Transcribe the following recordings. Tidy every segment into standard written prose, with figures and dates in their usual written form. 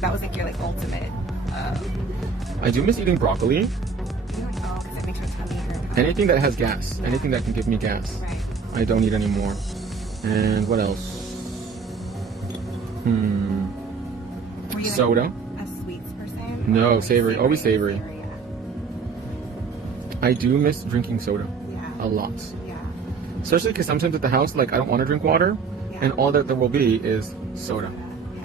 That was like your like ultimate. I do miss eating broccoli. Oh, because it makes your tummy hurt. Anything that has gas. Anything that can give me gas. Right. I don't eat anymore. And what else? Were you Soda. like a sweets person? No, Like savory. Always savory. Yeah. I do miss drinking soda. Yeah. A lot. Yeah. Especially because sometimes at the house, like, I don't want to drink water. Yeah. And all that there will be is soda. Yeah.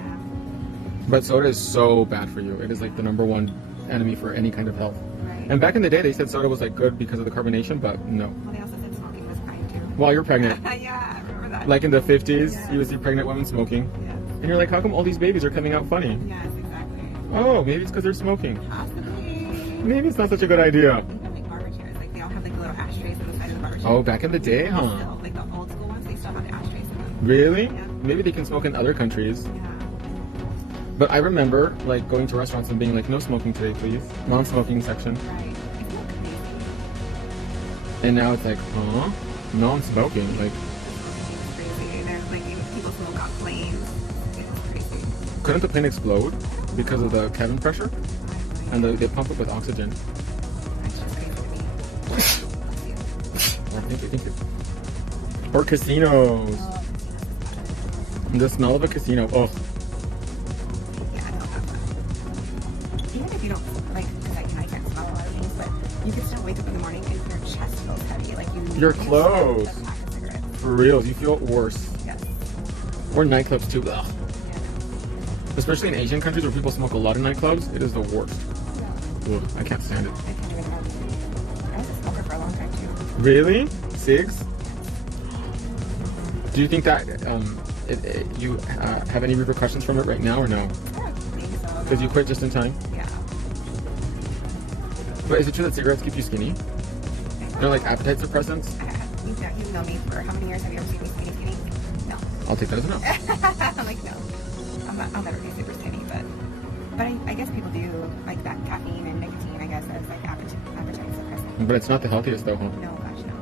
But soda is so bad for you. It is like the #1 enemy for any kind of health. Right. And back in the day, they said soda was like good because of the carbonation, but no. Well, they also said smoking was fine too. While you're pregnant, Yeah, I remember that. like in the 50s, Yeah. you would see pregnant women smoking. Yes. And you're like, how come all these babies are coming out funny? Yes, exactly. Oh, maybe it's because they're smoking. Possibly. Maybe it's not such a good idea. Even like barber chairs, like they all have like the little ashtrays on the side of the barber chair. Oh, back in the day, huh? Still, like the old school ones, they still have the ashtrays in them. Really? Yeah. Maybe they can smoke in other countries. Yeah. But I remember like going to restaurants and being like, no smoking today, please. Non-smoking section. Right. Isn't that crazy? And now it's like, huh? Non-smoking. Like, It's crazy. There's like even people smoke on planes. It's crazy. couldn't the plane explode because of the cabin pressure? And they pump it with oxygen. That's just crazy to me. Oh, thank you. Or casinos. The smell of a casino. Oh, Yeah, I don't have that. Even if you don't, like, because I can't smell a lot of things, but you can still wake up in the morning and your chest feels heavy. Like Your you clothes. smell a pack of cigarettes. for real. You feel worse. Yes. Or nightclubs too. Ugh. Yeah. Especially in Asian countries where people smoke a lot in nightclubs. It is the worst. Yeah. Ugh, I can't stand it. I can't even imagine. I was a smoker for a long time too. Really? Cigs? Do you think that you have any repercussions from it right now or no? I don't think so. Because you quit just in time? Yeah. But is it true that cigarettes keep you skinny? They're like appetite suppressants? You've known me for how many years? Have you ever seen me skinny? No. I'll take that as a no. I'm like, no. I'll never be super skinny, but I guess people do like that caffeine and nicotine, I guess, as like appetite suppressant. But it's not the healthiest though, huh? No, gosh, no.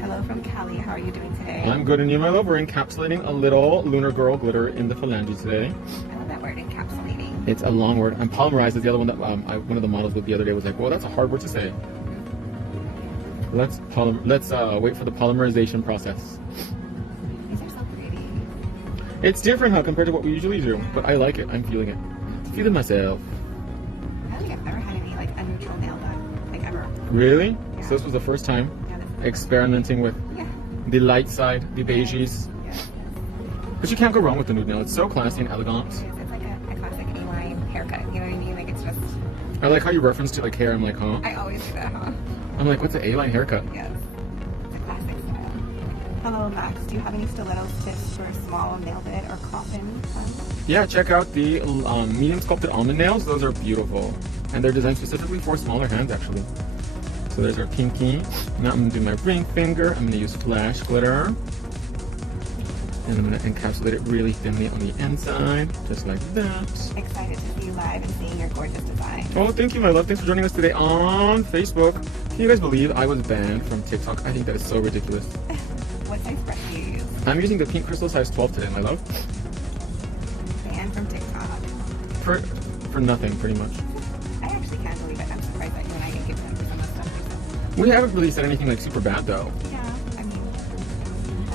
Hello from Cali. How are you doing today? I'm good, and you, my love. We're encapsulating a little lunar girl glitter in the phalange today. I love that word, encapsulating. It's a long word. And polymerized is the other one that one of the models with the other day was like, well, that's a hard word to say. Let's wait for the polymerization process. These are so pretty. It's different, huh, compared to what we usually do. But I like it. I'm feeling it. Feeling myself. I don't think I've ever had any like a neutral nail done, like ever. Really? Yeah. So this was the first time Yeah, this is experimenting with yeah. the light side, the beiges. Yeah. But you can't go wrong with the nude nail. It's so classy and elegant. It's like a classic A-line haircut. You know what I mean? Like it's just. I like how you reference to like hair. I'm like, huh? I always do that, huh? I'm like, what's an A-line haircut? Yes. It's a classic style. Hello, Max. Do you have any stilettos tips for small nail bed or coffin? Yeah, check out the medium sculpted almond nails. Those are beautiful. And they're designed specifically for smaller hands, actually. So there's our pinky. Now I'm going to do my ring finger. I'm going to use flash glitter. And I'm going to encapsulate it really thinly on the inside, just like that. Excited to see you live and seeing your gorgeous design. Oh, thank you, my love. Thanks for joining us today on Facebook. Can you guys believe I was banned from TikTok? I think that is so ridiculous. What size brush do you use? I'm using the pink crystal size 12 today, my love. Banned from TikTok. For nothing, pretty much. I actually can't believe it. I'm surprised that you and I didn't get them for some of the stuff. We haven't really said anything like super bad, though. Yeah, I mean,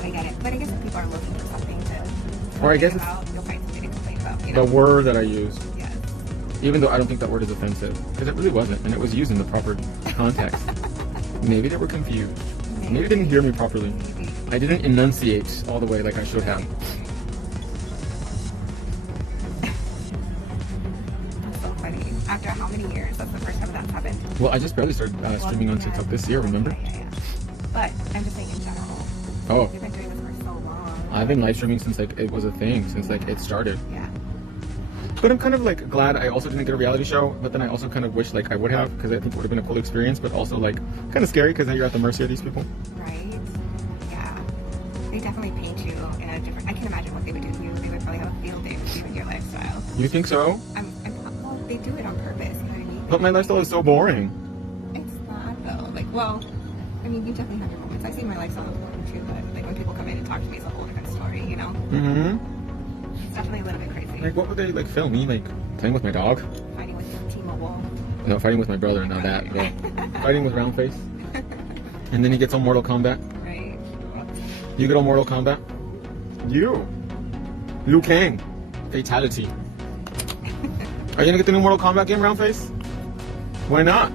I get it. But I guess if people are looking for something to Or I guess complain about, you'll find something to complain about, you The know? word that I used. Yes. Even though I don't think that word is offensive. Because it really wasn't. And it was used in the proper context. Maybe they were confused. Maybe they didn't hear me properly. Maybe. I didn't enunciate all the way like I should have. That's so funny. After how many years? That's the first time that's happened. Well, I just barely started streaming on TikTok this year, remember? Yeah. But I'm just saying in general. Oh, You've been doing this for so long. I've been live streaming since like it was a thing, since like it started. Yeah. But I'm kind of like glad I also didn't get a reality show, but then I also kind of wish like I would have, because I think it would have been a cool experience, but also like kind of scary because then you're at the mercy of these people. Right? Yeah. They definitely paint you in a different... I can imagine what they would do to you. They would probably have a field day with you and your lifestyle. You think so? Well, they do it on purpose, you know what I mean? But my lifestyle is so boring. It's not, though. Like, well, I mean, you definitely have your moments. I see my lifestyle as boring, too, but like when people come in and talk to me, it's a whole different story, you know? Mm-hmm. It's definitely a little bit crazy. Like, what would they like film me? Like playing with my dog? Fighting with T-Mobile. No, fighting with my brother. No, that. No. Fighting with Roundface. And then he gets on Mortal Kombat. Right. You get on Mortal Kombat. You. Liu Kang. Fatality. Are you gonna get the new Mortal Kombat game, Roundface? Why not?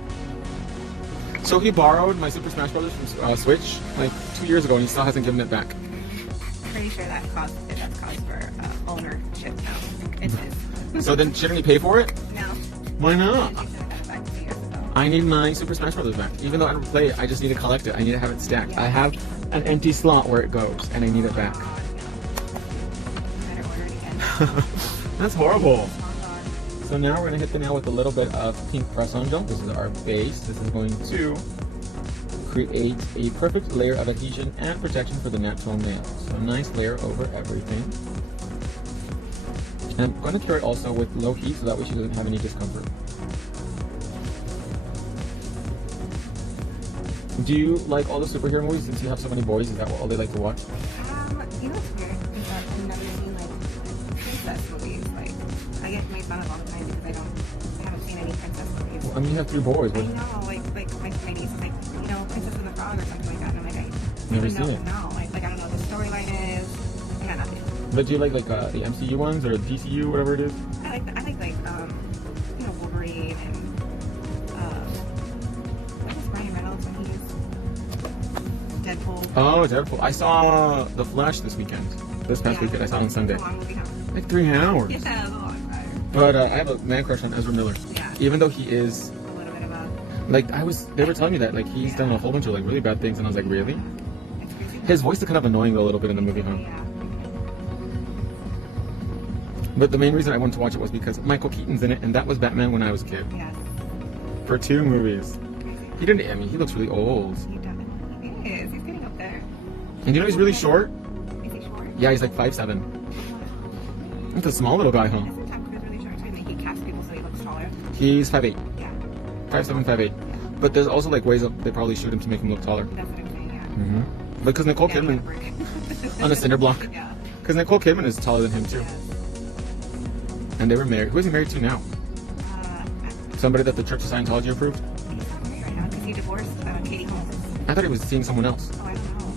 So he borrowed my Super Smash Bros. From Switch like 2 years ago, and he still hasn't given it back. Pretty sure that's cause for ownership now. It's his. So then shouldn't he pay for it? No. Why not? You should have got it back 2 years ago. I need my Super Smash Bros. Back. Even though I don't play it, I just need to collect it. I need to have it stacked. I have an empty slot where it goes, and I need it back. Better order it again. That's horrible. So now we're going to hit the nail with a little bit of pink press-on gel. This is our base. This is going to create a perfect layer of adhesion and protection for the natural nail. So a nice layer over everything. And I'm going to cure it also with low heat so that way she doesn't have any discomfort. Do you like all the superhero movies since you have so many boys? Is that all they like to watch? You know what's weird is that I've never seen like princess movies. Like I get made fun of all the time because I haven't seen any princess movies. Well, I mean, you have 3 boys. I know, like my niece is like, you know, Princess and the Frog or something like that, and I'm like, I Never don't seen it. know. Like I don't know what the storyline is. I got nothing. But do you like the MCU ones or DCU, whatever it is? I like you know, Wolverine and what was Ryan Reynolds when he was Deadpool. Oh, Deadpool. I saw The Flash this weekend. This past weekend. I saw it on Sunday. How long movie, huh? Like 3 hours. Yeah, it was a long time. But I have a man crush on Ezra Miller. Yeah. Even though he is, A little bit of a. like, they were telling me that, like, he's done a whole bunch of, like, really bad things, and I was like, really? It's crazy. His voice is kind of annoying, though, a little bit in the movie, huh? Yeah. But the main reason I wanted to watch it was because Michael Keaton's in it, and that was Batman when I was a kid. Yes. For 2 movies. Crazy. He didn't, I mean, he looks really old. He definitely is. He's getting up there. And you know he's really short? Is he short? Yeah, he's like 5'7". He's a small little guy, huh? Isn't Tom Cruise really short too? And he casts people so he looks taller. He's 5'8". Yeah. 5'7", 5'8". But there's also, like, ways they probably shoot him to make him look taller. That's what I'm saying, yeah. Mm-hmm. Because Nicole Yeah, Kidman, yeah, on a cinder block. Yeah. Because Nicole Kidman is taller than him, too. Yes. And they were married. Who is he married to now? Somebody that the Church of Scientology approved? He's not married right now because he divorced Katie Holmes. I thought he was seeing someone else. Oh, I don't know.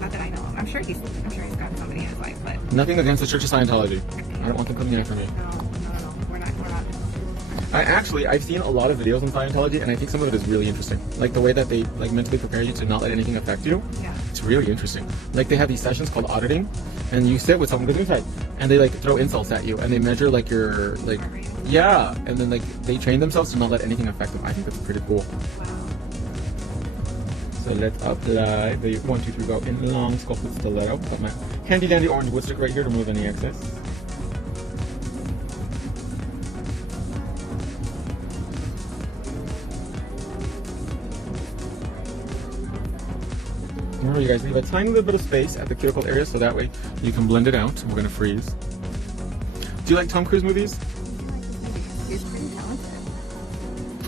Not that I know of. I'm sure he's got somebody in his life, but Nothing against the Church of Scientology. I don't want them coming after me. no. We're not. I've seen a lot of videos on Scientology, and I think some of it is really interesting. Like the way that they like mentally prepare you to not let anything affect you. Yeah. It's really interesting. Like they have these sessions called auditing, and you sit with someone who's inside, and they like throw insults at you, and they measure like your like yeah, and then like they train themselves to not let anything affect them. I think that's pretty cool. Wow. So let's apply the 1, 2, 3 go in long sculpted stiletto. Put my handy dandy orange wood stick right here to remove any excess. Remember, you guys leave a tiny little bit of space at the cuticle area so that way you can blend it out. We're gonna freeze. Do you like Tom Cruise movies? He's pretty talented.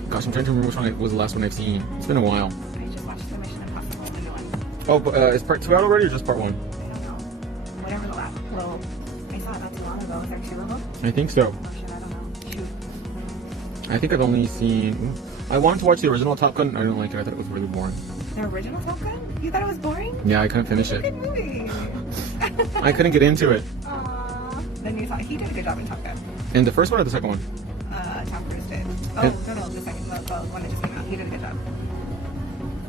Gosh, I'm trying to remember which one was the last one I've seen. It's been a while. I just watched the Mission Impossible, the new one. Oh, but is part 2 out already or just part 1? I don't know. Whatever the last. Well, I saw it not too long ago. Was there 2 of them? I think so. Oh shit, I don't know. Shoot. I think I've only seen... I wanted to watch the original Top Gun. I didn't like it. I thought it was really boring. The original Top Gun? You thought it was boring? Yeah, I couldn't finish it. Good movie. I couldn't get into it. Aww. Then you thought he did a good job in Top Gun. In the first one or the second one? Tom Cruise did. Oh, no, the second, the one that just came out. He did a good job.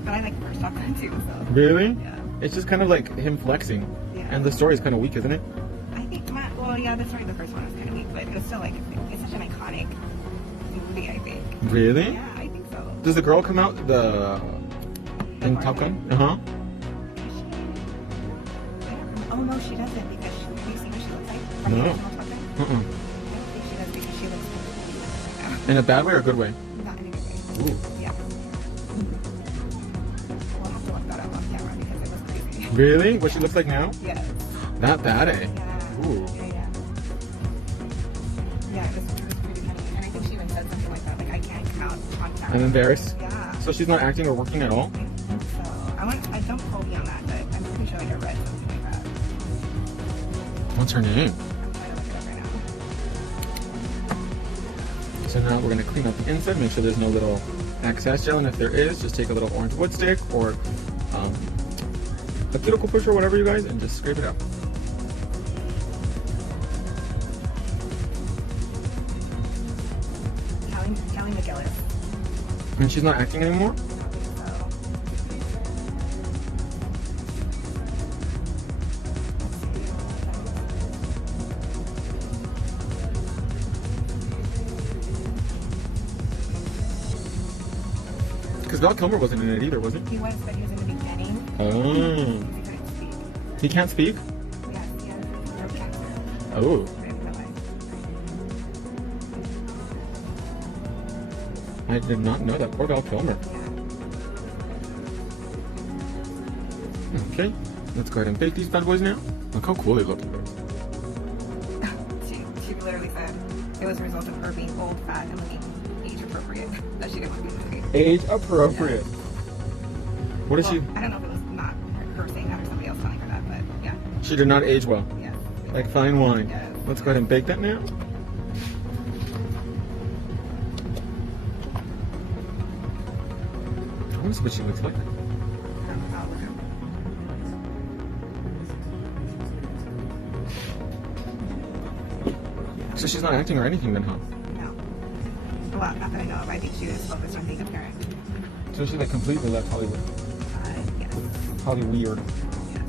But I like the first Top Gun too, so. Really? Yeah. It's just kind of like him flexing. Yeah. And the story is kind of weak, isn't it? I think, well, yeah, the story of the first one was kind of weak, but it was still like, it's such an iconic movie, I think. Really? Yeah, I think so. Does the girl come out in Top Gun? Uh-huh. Oh, no, she doesn't because have you seen what she looks like? From No. the original Top Gun? Uh-uh. I don't think she does because she looks like In a bad way or a good way? not in a good way. Ooh. Yeah. We'll have to look that up on camera because it was crazy. Really? What she looks like now? Yes. That bad, eh? Yeah. Ooh. Yeah. Yeah, it was pretty funny. And I think she even said something like that, like, I can't come out on camera. I'm embarrassed. Yeah. So she's not acting or working at all? I think so. I don't quote me on that, but I'm pretty sure like I read something like that. What's her name? I'm trying to look it up right now. So now we're gonna clean up the inside, make sure there's no little excess gel, and if there is, just take a little orange wood stick or a cuticle pusher or whatever you guys, and just scrape it out. Kelly McGillis. And she's not acting anymore? Because Val Kilmer wasn't in it either, was he? He was, but he was in the beginning. Oh. He couldn't speak. He can't speak? Yes, he has throat cancer. Oh. I did not know that. Poor Val Kilmer. Okay, let's go ahead and bake these bad boys now. Look how cool they look, you guys. She literally said it was a result of her being old, fat, and looking age appropriate. That she didn't want to be in the movie. Age appropriate. Yeah. What is she? I don't know if it was not her saying that or somebody else telling her that, but yeah. She did not age well. Yes. Like fine wine. Yes. Let's go ahead and bake that now. I want to see what she looks like. So she's not acting or anything then, huh? No. Well, not that I know of. I think she was focused on being a parent. So she like completely left Hollywood. Yes. Probably weird. Yes.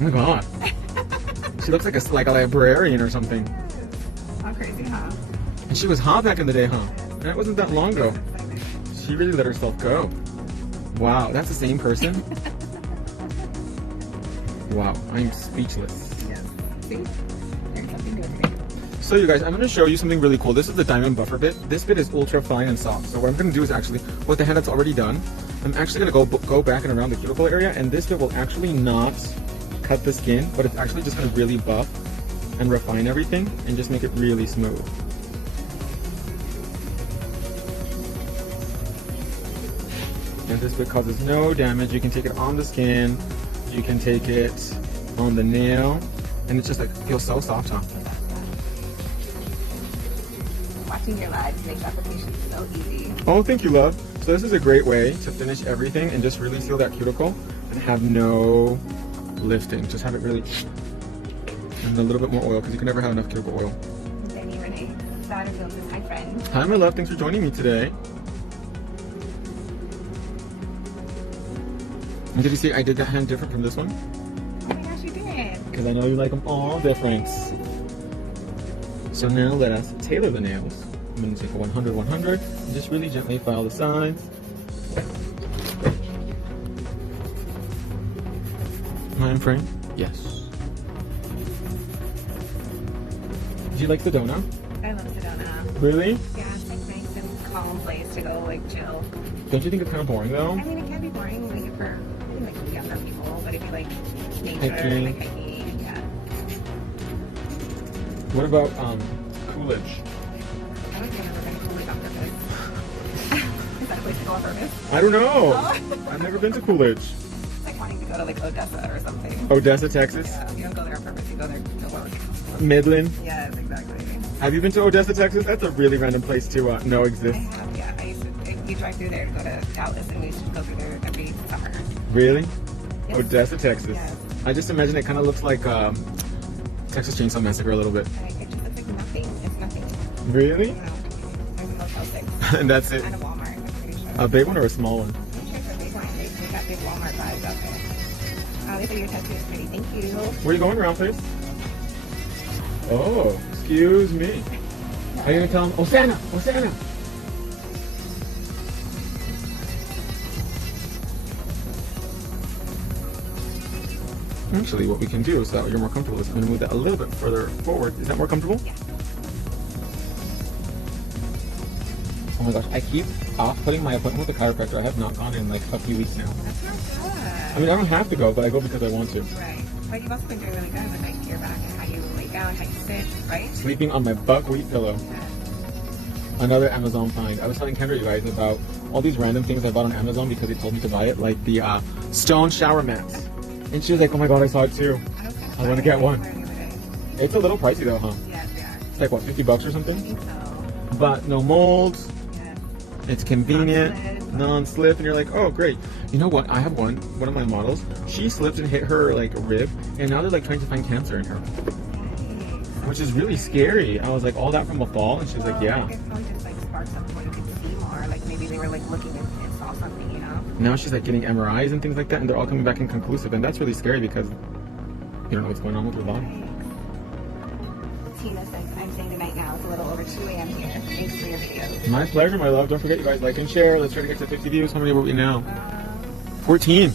Oh my god. She looks like a librarian or something. How crazy, huh? And she was hot back in the day, huh? And it wasn't that long ago. She really let herself go. Wow, that's the same person? Wow, I'm speechless. Yes. See? There's something good today. So you guys, I'm going to show you something really cool. This is the diamond buffer bit. This bit is ultra fine and soft. So what I'm going to do is actually, with the hand that's already done, I'm actually going to go back and around the cuticle area, and this bit will actually not cut the skin, but it's actually just going to really buff and refine everything and just make it really smooth. And this bit causes no damage. You can take it on the skin, you can take it on the nail, and it's just like feels so soft, huh? Watching your lives makes application so easy. Oh, thank you, love. So this is a great way to finish everything and just really seal that cuticle and have no lifting. Just have it really, and a little bit more oil because you can never have enough cuticle oil. Denny Renee, Satterfield is my friend. Hi, my love. Thanks for joining me today. And did you see I did that hand different from this one? Oh my gosh, you did. Because I know you like them all different. So now let us tailor the nails. I'm going to take a 100, 100, and just really gently file the sides. Am I in frame? Yes. Do you like Sedona? I love Sedona. Really? Yeah, it's like nice and calm place to go like chill. Don't you think it's kind of boring though? I mean, it can be boring like for like younger people, but if you like nature, Hiking. like hiking, yeah. What about Coolidge? I don't think I've ever been to Coolidge on purpose. Is that a place to go on purpose? I don't know. Oh. I've never been to Coolidge. It's like wanting to go to like Odessa or something. Odessa, Texas? Yeah, you don't go there on purpose, you go there to work. Midland? Yes, exactly. Have you been to Odessa, Texas? That's a really random place to know I exists. have, yeah. I used to, we drive through there to go to Dallas, and we used to go through there every summer. Really? Yes. Odessa, Texas. Yes. I just imagine it kind of looks like Texas Chainsaw Massacre a little bit. And it just looks like nothing. It's nothing. Really? You know, there's a Motel 6. And that's it? And a Walmart, I'm pretty sure. A big one or a small one? I'm sure it's a big one. They got big Walmart vibes out there. They said your tattoo is pretty. Thank you. Where are you going, round face? Oh, excuse me. Are you gonna tell him, Osana, Osana? Actually, what we can do so that you're more comfortable is I'm gonna move that a little bit further forward. Is that more comfortable? Yeah. Oh my gosh, I keep off-putting my appointment with the chiropractor. I have not gone in like a few weeks now. That's not good. I mean, I don't have to go, but I go because I want to. Right. But you've also been doing really good with like your back and how you lay down, how you sit, right? Sleeping on my buckwheat pillow. Yeah. Another Amazon find. I was telling Kendra, you guys, about all these random things I bought on Amazon because they told me to buy it, like the stone shower mats. And she was like, oh my god, I saw it too. I want to get one. It's a little pricey though, huh? Yes, yeah. It's like what, $50 or I something? think so. But no molds. Yes. It's convenient, Non-slip. non-slip, and you're like, oh great. You know what? I have one of my models. She slipped and hit her like rib, and now they're like trying to find cancer in her, which is really scary. I was like, all that from a fall, and she's like, yeah. I guess probably just like sparked something where you could see more. Like maybe they were like looking and saw something, you know? Now she's like getting MRIs and things like that, and they're all coming back inconclusive, and that's really scary because you don't know what's going on with her body. Tina says, I'm staying tonight now. It's a little over 2 a.m. here. Thanks for your videos. My pleasure, my love. Don't forget, you guys, like and share. Let's try to get to 50 views. How many are we now? 14.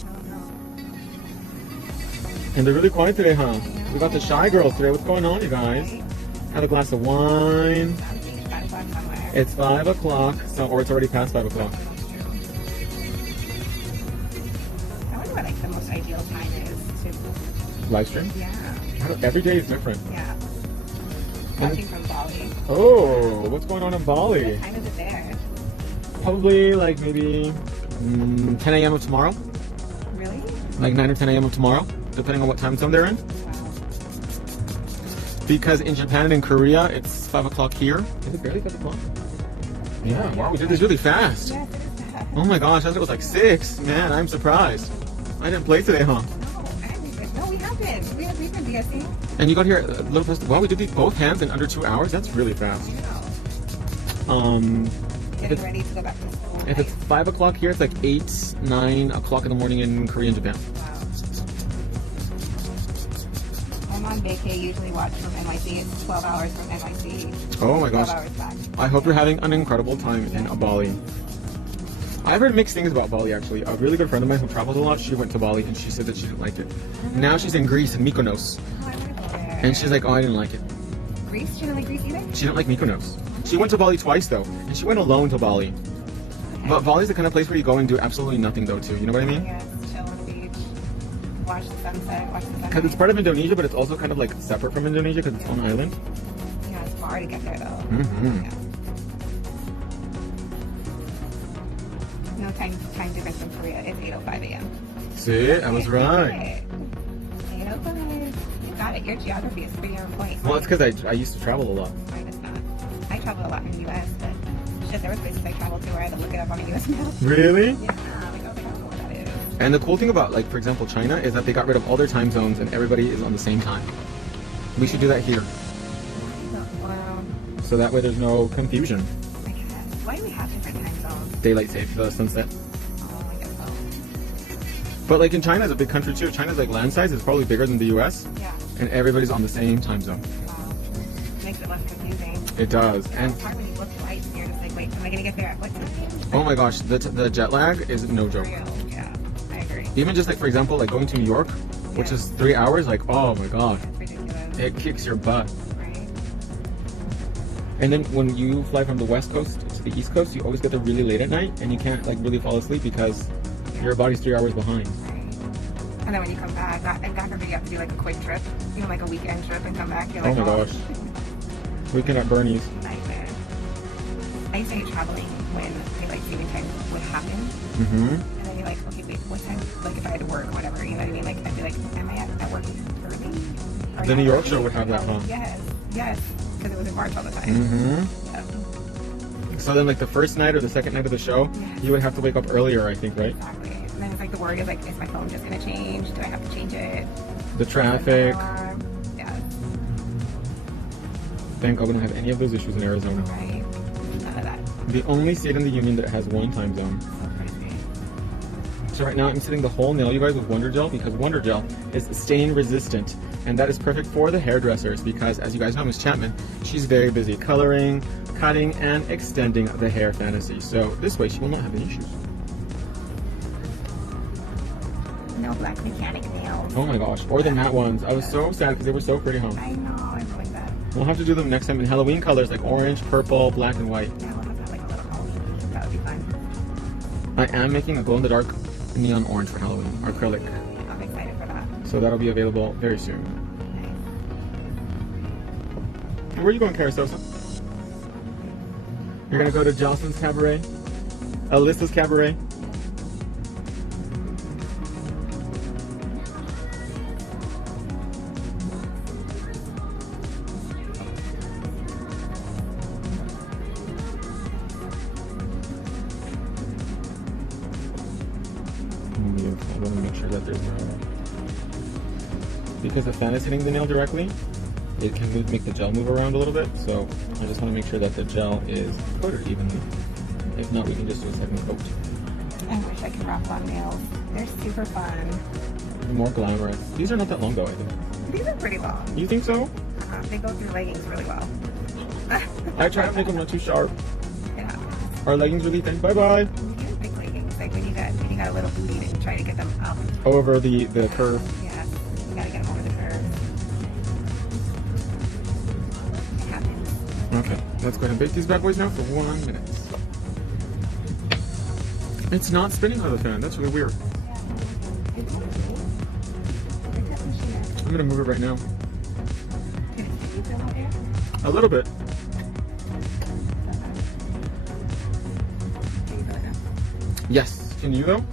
And they're really quiet today, huh? We got the shy girls today. What's going on, you guys? Have a glass of wine. It's 5 o'clock, so, or it's already past 5 o'clock. I wonder what like the most ideal time is to Live stream? yeah. Every day is different. Yeah. Watching from Bali. Oh, what's going on in Bali? What time is it there? Probably like maybe 10 a.m. of tomorrow. Really? Like 9 or 10 a.m. of tomorrow, depending on what time zone they're in. Wow. Because in Japan and in Korea, it's 5 o'clock here. Is it barely 5 o'clock? Yeah, wow, we did this really fast. Yes, it is that. Oh my gosh, I thought it was like 6. Man, I'm surprised. I didn't play today, huh? No, we haven't. We've been guessing. And you got here a little fast. Wow, we did these both hands in under 2 hours. That's really fast. Getting ready to go back to school. If it's 5 o'clock here, it's like 8, 9 o'clock in the morning in Korea and Japan. Wow. I'm on vacay, usually watch from NYC. It's 12 hours from NYC. Oh my 12 gosh. hours back. I hope you're having an incredible time in Bali. I've heard mixed things about Bali actually. A really good friend of mine who travels a lot, she went to Bali and she said that she didn't like it. Now she's in Greece, in Mykonos. Oh, I want to go there. And she's like, oh, I didn't like it. Greece? She didn't like Greece either? She didn't like Mykonos. She went to Bali twice though, and she went alone to Bali. But Bali's the kind of place where you go and do absolutely nothing though too, you know what I mean? Yes, chill on the beach. Watch the sunset, watch the sunrise. Because it's part of Indonesia, but it's also kind of like separate from Indonesia because it's on an island. Yeah, it's far to get there though. Mm-hmm. Yeah. No time difference from Korea. It's 8:05 a.m. See, I was right. 8:05. You got it. Your geography is pretty on point. Well, it's because I used to travel a lot. Mine is not. I travel a lot in the U.S., but shit, there were places I traveled to where I had to look it up on a U.S. map. Really? Yeah, like I was like, I don't know what that is. And the cool thing about, like, for example, China is that they got rid of all their time zones and everybody is on the same time. We should do that here. Wow. So that way there's no confusion. I guess. Why do we have different time zones? Daylight save the sunset. Oh, I guess so. But like in China, it's a big country too. China's like land size is probably bigger than the US. Yeah. And everybody's on the same time zone. Wow. Makes it less confusing. It does. And It's hard when you look flights and you're just like, wait, am I gonna get there at what time? oh my gosh, the jet lag is no joke. Real. Yeah, I agree. Even just like, for example, like going to New York, which is 3 hours, like, oh my god, It's ridiculous. it kicks your butt. Right? And then when you fly from the West Coast to the East Coast, you always get there really late at night and you can't like really fall asleep because your body's 3 hours behind. Right. And then when you come back, and God forbid you have to do like a quick trip, you know, like a weekend trip and come back, you're Oh like, my gosh. Weekend at Bernie's. Nightmare. I used to hate traveling when daylight saving time would happen. Mm-hmm. And then you're like, okay, wait, what time? Like if I had to work or whatever, you know what I mean? Like I'd be like, am I at work early? Or The am New I York working? show would have that, huh? Yes, because it was in March all the time. Mm-hmm. Yeah. So then like the first night or the second night of the show, Yes. you would have to wake up earlier, I think, right? Exactly. And then it's like the worry is like, is my phone just gonna change? Do I have to change it? The traffic. Yeah, Thank God we don't have any of those issues in Arizona. right. None of that. The only state in the union that has one time zone. So crazy. So right now I'm sitting the whole nail, you guys, with Wonder Gel because Wonder Gel is stain resistant. And that is perfect for the hairdressers because, as you guys know, Miss Chapman, she's very busy coloring, cutting, and extending the hair fantasy. So this way she will not have any issues. No black mechanic nails. Oh my gosh. Or the matte ones. I was so sad because they were so pretty, huh? I know, I ruined that. We'll have to do them next time in Halloween colors like orange, purple, black, and white. Yeah, we'll have to have like a little home. That would be fun. I am making a glow-in-the-dark neon orange for Halloween, acrylic. I'm excited for that. So that'll be available very soon. Where are you going, Carasosa? You're gonna go to Jocelyn's Cabaret? Alyssa's Cabaret? because the fan is hitting the nail directly, it can make the gel move around a little bit. So I just want to make sure that the gel is coated evenly. If not, we can just do a second coat. I wish I could wrap on nails. They're super fun. More glamorous. These are not that long though, I think. These are pretty long. You think so? They go through leggings really well. I try to make them not too sharp. Yeah. Are leggings really thin? Bye bye. You get big leggings, like when you got a little booty, then you try to get them up. Over the curve. Yes, you gotta get them over the curve. It happens. Okay, let's go ahead and bake these bad boys now for 1 minute. It's not spinning out of the fan. That's really weird. I'm gonna move it right now. A little bit. Yes. Can you though?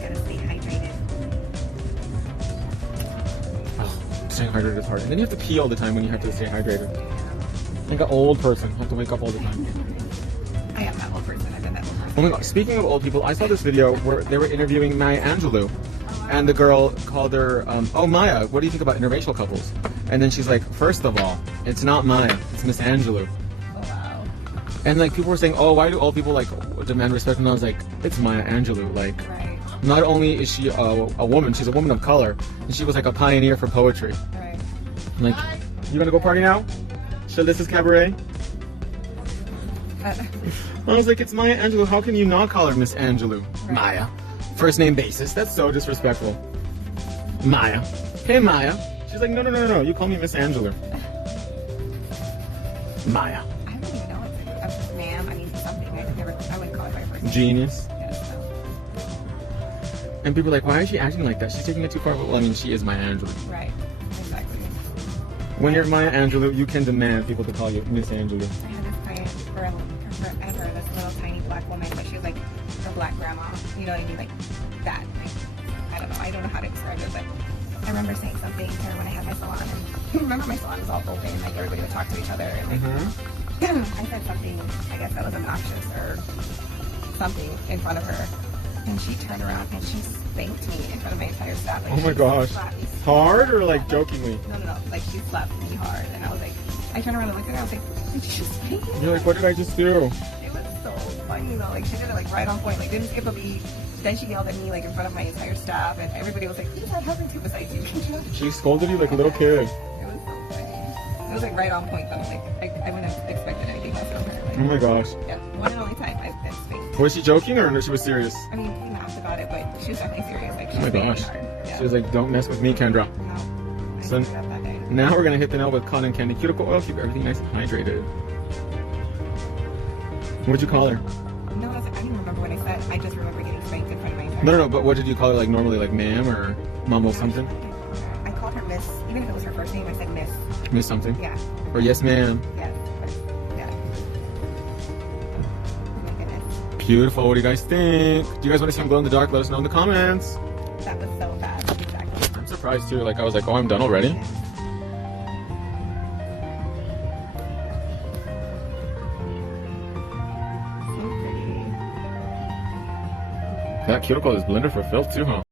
Gotta stay hydrated. Oh, staying hydrated is hard. And then you have to pee all the time when you have to stay hydrated. Like an old person, have to wake up all the time. I am that old person. I've been that old person. Oh my god, speaking of old people, I saw this video where they were interviewing Maya Angelou. And the girl called her, oh Maya, what do you think about interracial couples? And then she's like, first of all, it's not Maya, it's Miss Angelou. Oh wow. And like people were saying, oh, why do old people like demand respect? And I was like, it's Maya Angelou. Like, Right. not only is she a woman, she's a woman of color, and she was like a pioneer for poetry. Right. I'm like, you gonna go party now? So this is cabaret. I was like, it's Maya Angelou. How can you not call her Miss Angelou? Right. Maya. First name basis. That's so disrespectful. Maya. Hey, Maya. She's like, no. You call me Miss Angelou. Maya. I don't even know what's ma'am. I mean something. I wouldn't call it by her first name. Genius. Yes, no. And people are like, why is she acting like that? She's taking it too far. Well, I mean, she is Maya Angelou. Right. Exactly. When you're Maya Angelou, you can demand people to call you Miss Angelou. I had this client forever, this little tiny black woman, but she was like a black grandma. You know what I mean? Like that. Like, I don't know how to describe it, but I remember saying something to her when I had my salon. And remember my salon was all open, like everybody would talk to each other. And like, I said something, I guess that was obnoxious or something in front of her. And she turned around and she spanked me in front of my entire staff. Like, Oh my she gosh. slapped me so Hard or hard. like jokingly? No. Like she slapped me hard. And I was like, I turned around and looked at her. I was like, did you just spank me? You're like, what did I just do? It was so funny though. Like she did it like right on point. Like didn't skip a beat. Then she yelled at me like in front of my entire staff, and everybody was like, "Who's that happened to besides you?" She scolded you like a little kid. It was so funny. It was like right on point though. Like I wouldn't have expected anything less from her. Like, Oh my gosh. yeah, one and only time I've been spanked. Was she joking or no, she was serious? I mean, we laughed about it, but she was definitely serious. Like she Oh my spanked me gosh. hard. Yeah. She was like, don't mess with me, Kendra. No. I So- didn't do that day. Now we're gonna hit the nail with cotton candy cuticle oil, keep everything nice and hydrated. What'd you call her? No, I didn't remember what I said. I just remember getting spanked in front of my entire No, but what did you call her like normally, like ma'am or mom or something? I called her Miss. Even if it was her first name, I said Miss. Miss something? Yeah. Or yes ma'am. Yes. Yeah. Oh my goodness. Beautiful, what do you guys think? Do you guys want to see him glow in the dark? Let us know in the comments. That was so fast. Exactly. I'm surprised too, like I was like, oh, I'm done already? So pretty. That cuticle is blended for filth too, huh?